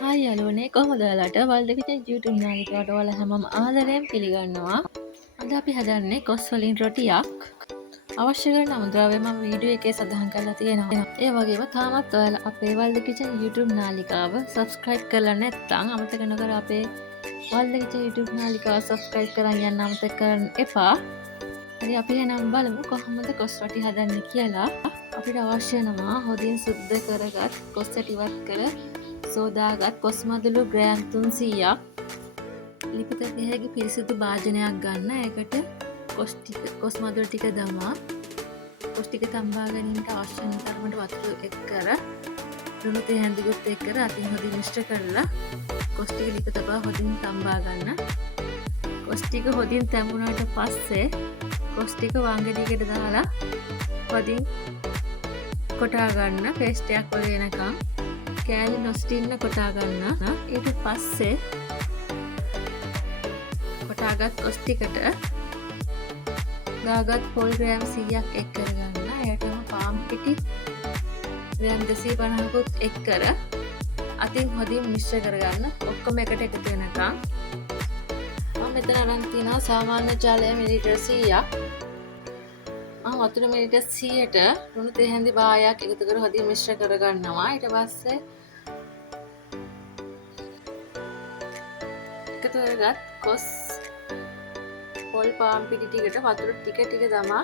Hi යාළුවනේ කොහොමද ඔයාලට වල්ද කිචන් YouTube නාලිකාවට ඔයාලා හැමෝම ආදරයෙන් පිළිගන්නවා. අද අපි හදන්නේ කොස් වලින් රොටියක්. අවශ්‍ය කරන අමුද්‍රව්‍ය මම වීඩියෝ එකේ සඳහන් කරලා තියෙනවා. ඒ වගේම තාමත් ඔයාලා අපේ වල්ද කිචන් YouTube නාලිකාව subscribe කරලා නැත්නම් අමතක නොකර අපේ වල්ද කිචන් YouTube නාලිකාව subscribe කරන් යන්න අමතක කරන්න එපා. හරි අපි එහෙනම් බලමු කොහොමද කොස් රොටි හදන්නේ කියලා. අපිට අවශ්‍ය වෙනවා හොදින් සුද්ධ කරගත් කොස් ඇට ඉවත් කර සෝදාගත් කොස් මදුළු ග්‍රෑම් 300ක් ලිපිත පැහැගේ පිරිසිදු භාජනයක් ගන්න. ඒකට කොස් මදුළු ටික දමා කොස් ටික තම්බා ගැනීමට අවශ්‍ය වෙන තරමට වතුර එක් කර ලුණු තේ හැඳිගොත් එක් කර අතින් හොදින් මිශ්‍ර කරලා කොස් ටික ලිප තබා හොදින් තම්බා ගන්න. කොස් ටික හොදින් තැඹුණාට පස්සේ කොස් ටික වංගෙඩියකට දාලා හොදින් කොටා ගන්න. පේස්ට් එකක් වගේ එනකම් කෑලි නොස්ටින්න කොටා ගන්න. ඊට පස්සේ කොටාගත් කොස් ටිකට දාගත් පොල් ග්‍රෑම් 100ක් එක් කරගන්න. එයටම පාම් පිටි ග්‍රෑම් 250කුත් එක් කර අතින් හොදින් මිශ්‍ර කරගන්න. ඔක්කොම එකට එකතු වෙනකම්. මම මෙතන අරන් තියනවා සාමාන්‍ය ජලය මිලිලීටර් 100ක්. මම වතුර මිලිලීටර් 100ට ලුණු තේ හැඳි භාගයක් එකතු කර හොදින් මිශ්‍ර කරගන්නවා. ඊට පස්සේ එකතු කරගත් කොස් පොල් පාම් පිටි ටිකට වතුර ටික ටික දමා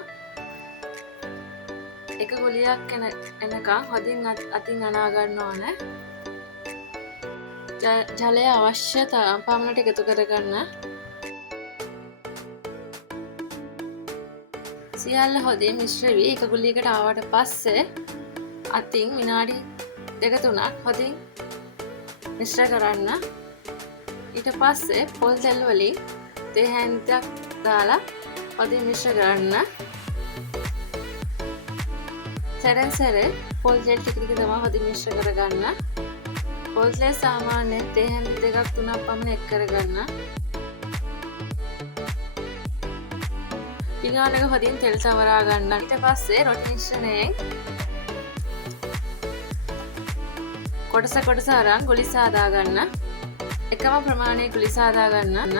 එක ගොලියක් එනකම් හොදින් අතින් අනා ගන්න ඕනේ. ජලය අවශ්‍ය පමණට එකතු කරගන්න. සියල්ල හොදින් මිශ්‍ර වී එක ගුලියකට ආවට පස්සේ අතින් විනාඩි 2-3ක් හොදින් මිශ්‍ර කරන්න. ඊට පස්සේ පොල් තෙල් වලින් තේ හැන්දක් දාලා හොදින් මිශ්‍ර කරන්න. සැරෙන් සැරේ පොල් තෙල් ටික ටික තමයි හොදින් මිශ්‍ර කරගන්න. පොල් තෙල් සාමාන්‍යයෙන් තේ හැන්දි 2-3ක් පමණ එක් කරගන්න. පිඟානක හොදින් තෙල් සවරා ගන්න. ඊට පස්සේ රොටි මිශ්‍රණයෙන් කොටස අරන් ගුලි සාදා ගන්න. එකම ප්‍රමාණයේ ගුලි සාදා ගන්න.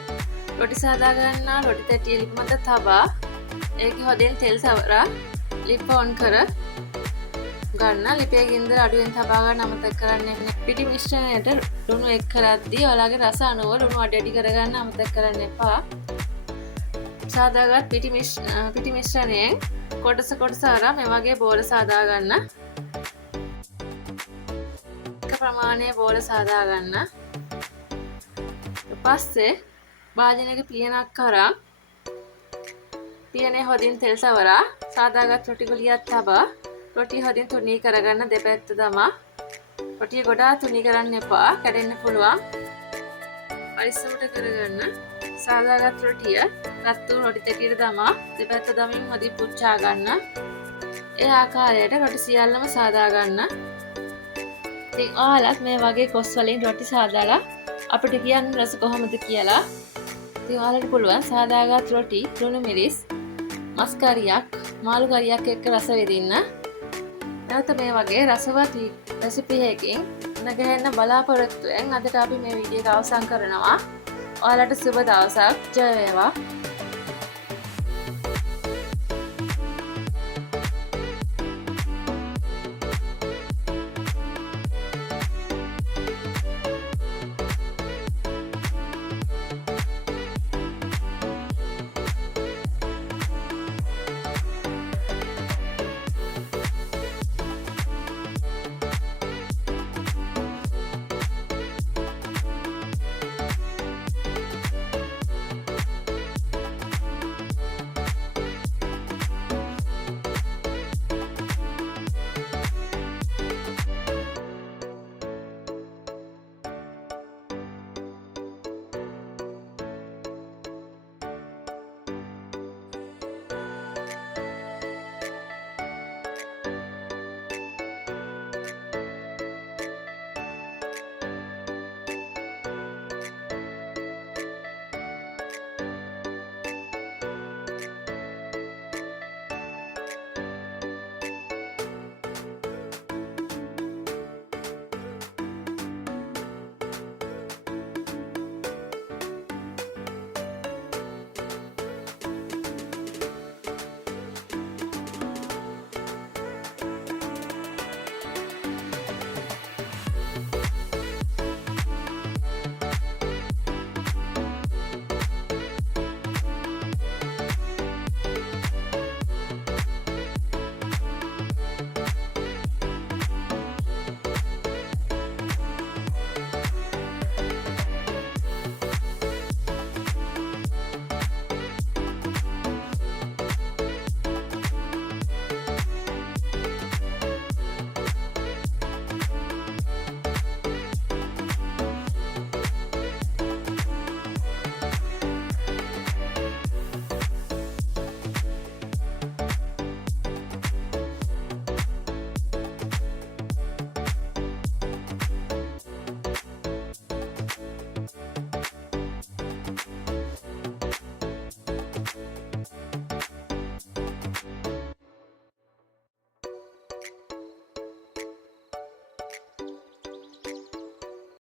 රොටි සාදා ගන්න රොටි තැටිය ලිප මත තබා ඒකේ හොදින් තෙල් සවරා ලිප ඔන් කර ගන්න. ලිපේ ගින්දර අඩුවෙන් තබා ගන්න අමතක කරන්න එපා. පිටි මිශ්‍රණයට ලුණු එක් කරද්දී ඔයාලගේ රස අනුව ලුණු අඩි කර ගන්න අමතක කරන්න එපා. සාදාගත් පිටි මිශ්‍රණයෙන් කොටස අරන් මේ වගේ බෝල සාදා ගන්න. එක ප්‍රමාණයේ බෝල සාදා ගන්න. පස්සේ භාජනයක පියනක් අරන් පියනේ හොදින් තෙල් සවරා සාදාගත් රොටි ගොලියක් තබා රොටි හොදින් තුනී කරගන්න. දෙපැත්ත දමා රොටිය ගොඩාක් තුනී කරන්න එපා, කැඩෙන්න පුළුවන්. පරිස්සමට කරගන්න. සාදාගත් රොටිය රත් වූ රොටි තැටියට දමා දෙපැත්ත දමින් හොදින් පුච්චා ගන්න. ඒ ආකාරයට රොටි සියල්ලම සාදා ගන්න. ඉතින් ඔයාලත් මේ වගේ කොස් වලින් රොටි සාදාලා අපිට කියන්න රස කොහොමද කියලා. ඉතින් ඔයාලට පුළුවන් සාදාගත් රොටි ලුණු මිරිස් මස් කරියක් මාළු කරියක් එක්ක රස විඳින්න. නැවත මේ වගේ රසවත් රෙසිපි එකකින් නැගෙන්න බලාපොරොත්තු වෙන් අදට අපි මේ වීඩියෝ එක අවසන් කරනවා. ඔයාලට සුබ දවසක්. ජය වේවා.